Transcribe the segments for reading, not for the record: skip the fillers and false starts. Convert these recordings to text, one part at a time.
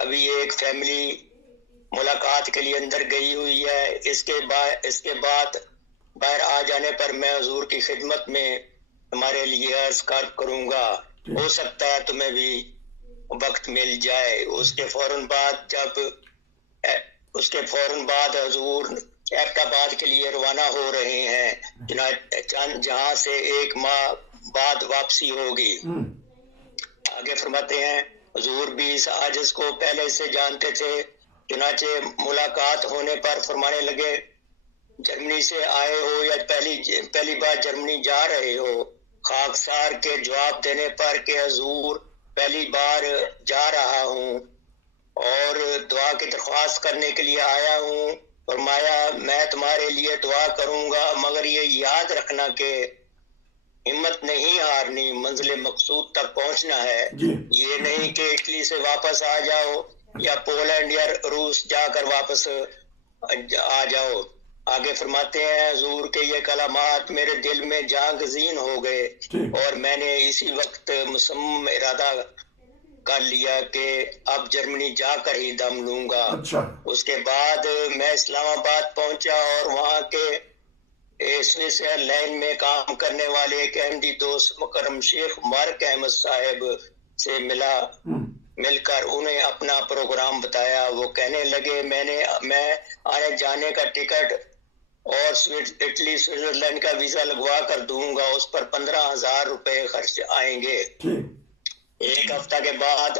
ابھی ایک فیملی ملاقات کے لیے اندر گئی ہوئی ہے. اس کے بعد باہر آ جانے پر میں حضور کی خدمت میں ہمارے لیے عرض کروں گا. ہو سکتا ہے تمہیں بھی وقت مل جائے. اس کے فوراً بعد حضور ایبٹ آباد کے لیے روانہ ہو رہے ہیں، جہاں سے 1 ماہ بعد واپسی ہوگی. آگے فرماتے ہیں حضور بھی اس عاجز کو پہلے سے جانتے تھے، چنانچہ ملاقات ہونے پر فرمانے لگے جرمنی سے آئے ہو یا پہلی بار جرمنی جا رہے ہو؟ خاکسار کے جواب دینے پر کہ حضور پہلی بار جا رہا ہوں اور دعا کی درخواست کرنے کے لیے آیا ہوں، فرمایا میں تمہارے لیے دعا کروں گا، مگر یہ یاد رکھنا کہ ہمت نہیں ہارنی، منزل مقصود تک پہنچنا ہے. یہ نہیں کہ اٹلی سے واپس آ جاؤ یا پولینڈ یا روس جا کر واپس آ جاؤ. آگے فرماتے ہیں حضور کے یہ کلمات میرے دل میں جاں گزین ہو گئے اور میں نے اسی وقت مصمم ارادہ کر لیا کہ اب جرمنی جا کر ہی دم لوں گا. اس کے بعد میں اسلام آباد پہنچا اور وہاں کے سوئس لائن میں کام کرنے والے ایک احمدی دوست مکرم شیخ مبارک احمد صاحب سے مل کر انہیں اپنا پروگرام بتایا. وہ کہنے لگے میں آنے جانے کا ٹکٹ اور اٹلی سوئٹزرلینڈ کا ویزا لگوا کر دوں گا، اس پر 15,000 روپے خرچ آئیں گے. 1 ہفتہ کے بعد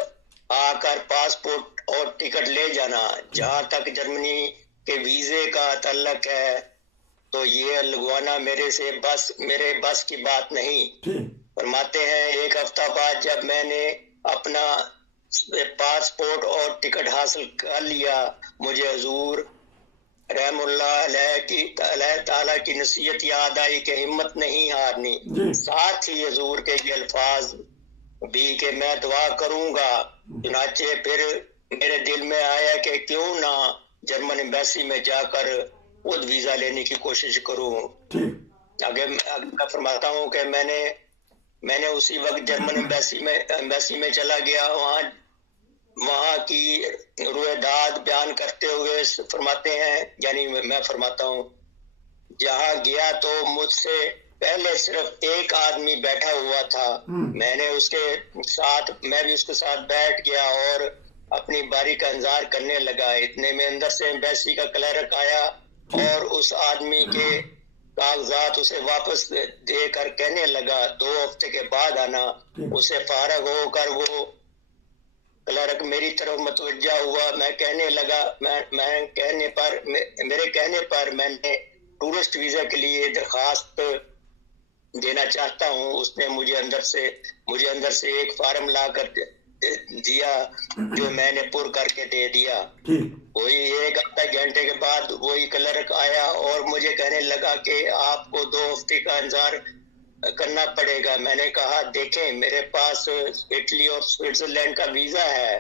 آ کر پاسپورٹ اور ٹکٹ لے جانا. جہاں تک جرمنی کے ویزے کا تعلق ہے تو یہ لگوانا میرے بس کی بات نہیں. فرماتے ہیں 1 ہفتہ بعد جب میں نے اپنا پاسپورٹ اور ٹکٹ حاصل کر لیا، مجھے حضور رحم اللہ علیہ تعالیٰ کی نصیحت یاد آئی کہ ہمت نہیں ہارنی. ساتھ ہی حضور کے یہ الفاظ بھی کہ میں دعا کروں گا. چنانچہ پھر میرے دل میں آیا کہ کیوں نہ جرمن ایمبیسی میں جا کر خود ویزا لینے کی کوشش کروں. آگے میں فرماتا ہوں کہ میں نے اسی وقت جرمن ایمبیسی میں چلا گیا. وہاں کی رویداد بیان کرتے ہوئے فرماتے ہیں، یعنی میں فرماتا ہوں جہاں گیا تو مجھ سے پہلے صرف ایک آدمی بیٹھا ہوا تھا. میں بھی اس کے ساتھ بیٹھ گیا اور اپنی باری کا انتظار کرنے لگا. اتنے میں اندر سے ایمبیسی کا کلرک آیا اور اس آدمی کے کاغذات اسے واپس دے کر کہنے لگا 2 ہفتے کے بعد آنا. اسے فارغ ہو کر وہ کلرک میری طرف متوجہ ہوا. میرے کہنے پر میں نے ٹورسٹ ویزا کے لیے درخواست دینا چاہتا ہوں. اس نے مجھے اندر سے ایک فارم لا کر دیا جو میں نے پر کر کے دے دیا. وہی 1 گھنٹے کے بعد وہی کلرک آیا اور مجھے کہنے لگا کہ آپ کو 2 ہفتے کا انتظار کرنا پڑے گا. میں نے کہا دیکھیں میرے پاس اٹلی اور سوئٹزرلینڈ کا ویزا ہے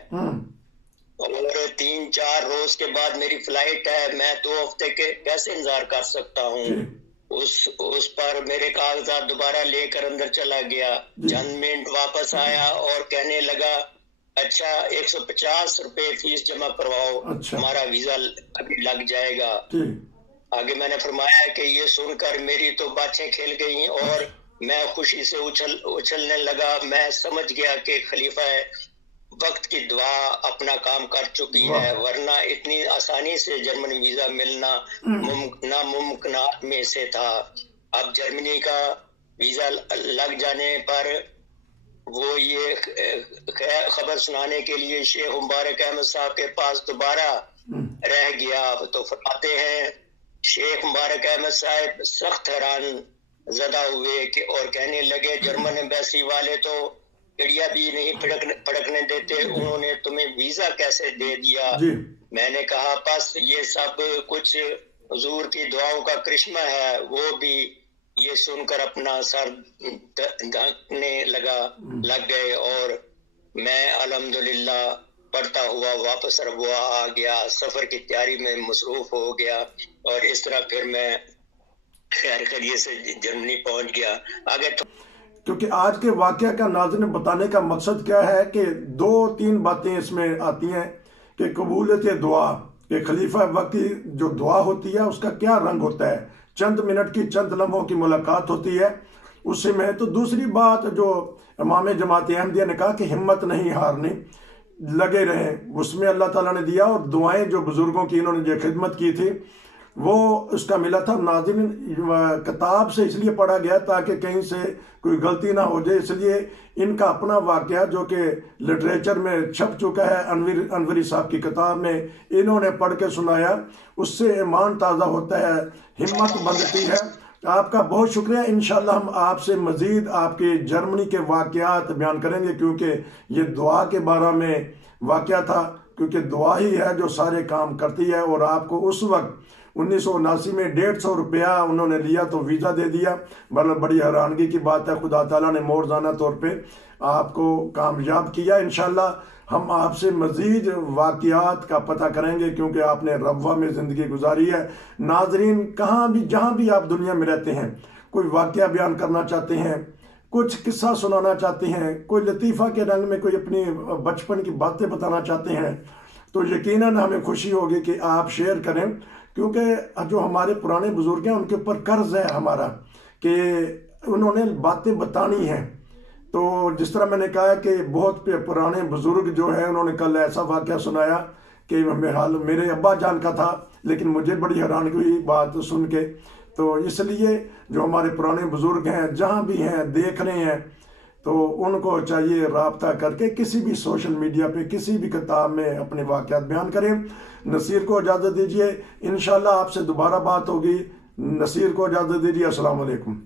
اور 3-4 روز کے بعد میری فلائٹ ہے. میں 2 ہفتے کے کیسے انتظار کر سکتا ہوں؟ اس پر میرے کاغذات دوبارہ لے کر اندر چلا گیا. چند منٹ واپس آیا اور کہنے لگا اچھا 150 روپے فیس جمع کرواؤ، ہمارا ویزا ابھی لگ جائے گا. آگے میں نے فرمایا کہ یہ سن کر میری تو باتیں کھل گئیں اور میں خوشی سے اچھلنے لگا. میں سمجھ گیا کہ خلیفہ وقت کی دعا اپنا کام کر چکی ہے، ورنہ اتنی آسانی سے جرمن ویزا ملنا ناممکنات میں سے تھا. اب جرمنی کا ویزا لگ جانے پر وہ یہ خبر سنانے کے لیے شیخ مبارک احمد صاحب کے پاس دوبارہ رہ گیا. تو فرماتے ہیں شیخ مبارک احمد صاحب سخت حیران زدہ ہوئے اور کہنے لگے جرمن ایمبیسی والے تو چڑیا بھی نہیں پڑکنے دیتے، انہوں نے تمہیں ویزا کیسے دے دیا؟ میں نے کہا بس یہ سب کچھ حضور کی دعاؤں کا کرشمہ ہے. وہ بھی یہ سن کر اپنا سر دھکنے لگ گئے اور میں الحمدللہ پڑھتا ہوا واپس ربوہ آ گیا. سفر کی تیاری میں مصروف ہو گیا اور اس طرح پھر میں خیر خیریت سے جرمنی پہنچ گیا. آگے کیونکہ آج کے واقعہ کا ناظرین بتانے کا مقصد کیا ہے کہ 2-3 باتیں اس میں آتی ہیں. کہ قبولیت دعا کہ خلیفہ وقت کی جو دعا ہوتی ہے اس کا کیا رنگ ہوتا ہے، چند منٹ کی چند لمحوں کی ملاقات ہوتی ہے اس سے میں۔ تو دوسری بات جو امام جماعت احمدیہ نے کہا کہ ہمت نہیں ہارنی، لگے رہیں، اس میں اللہ تعالیٰ نے دیا، اور دعائیں جو بزرگوں کی انہوں نے جو خدمت کی تھی وہ اس کا ملا تھا۔ ناظرین کتاب سے اس لیے پڑھا گیا تاکہ کہیں سے کوئی غلطی نہ ہو جائے، اس لیے ان کا اپنا واقعہ جو کہ لٹریچر میں چھپ چکا ہے، انوری صاحب کی کتاب میں انہوں نے پڑھ کے سنایا، اس سے ایمان تازہ ہوتا ہے، ہمت بندتی ہے۔ آپ کا بہت شکریہ۔ انشاءاللہ ہم آپ سے مزید آپ کے جرمنی کے واقعات بیان کریں گے، کیونکہ یہ دعا کے بارے میں واقعہ تھا، کیونکہ دعا ہی ہے جو سارے کام کرتی ہے۔ اور آپ کو اس وقت 1979 میں 150 روپیہ انہوں نے لیا تو ویزا دے دیا، بڑی حیرانگی کی بات ہے، خدا تعالیٰ نے موزانہ طور پہ آپ کو کامیاب کیا۔ انشاءاللہ ہم آپ سے مزید واقعات کا پتہ کریں گے، کیونکہ آپ نے ربوہ میں زندگی گزاری ہے۔ ناظرین کہاں بھی جہاں بھی آپ دنیا میں رہتے ہیں، کوئی واقعہ بیان کرنا چاہتے ہیں، کچھ قصہ سنانا چاہتے ہیں، کوئی لطیفہ کے رنگ میں کوئی اپنی بچپن کی باتیں بتانا چاہتے ہیں، تو یقیناً ہمیں خوشی ہوگی کہ آپ شیئر کریں، کیونکہ جو ہمارے پرانے بزرگ ہیں ان کے اوپر قرض ہے ہمارا کہ انہوں نے باتیں بتانی ہیں۔ تو جس طرح میں نے کہا کہ بہت پرانے بزرگ جو ہیں انہوں نے کل ایسا واقعہ سنایا کہ میرے ابا جان کا تھا، لیکن مجھے بڑی حیرانگی ہوئی بات سن کے۔ تو اس لیے جو ہمارے پرانے بزرگ ہیں جہاں بھی ہیں دیکھ رہے ہیں، تو ان کو چاہیے رابطہ کر کے کسی بھی سوشل میڈیا پہ کسی بھی کتاب میں اپنے واقعات بیان کریں۔ نصیر کو اجازت دیجیے، انشاءاللہ آپ سے دوبارہ بات ہوگی۔ نصیر کو اجازت دیجیے، السلام علیکم۔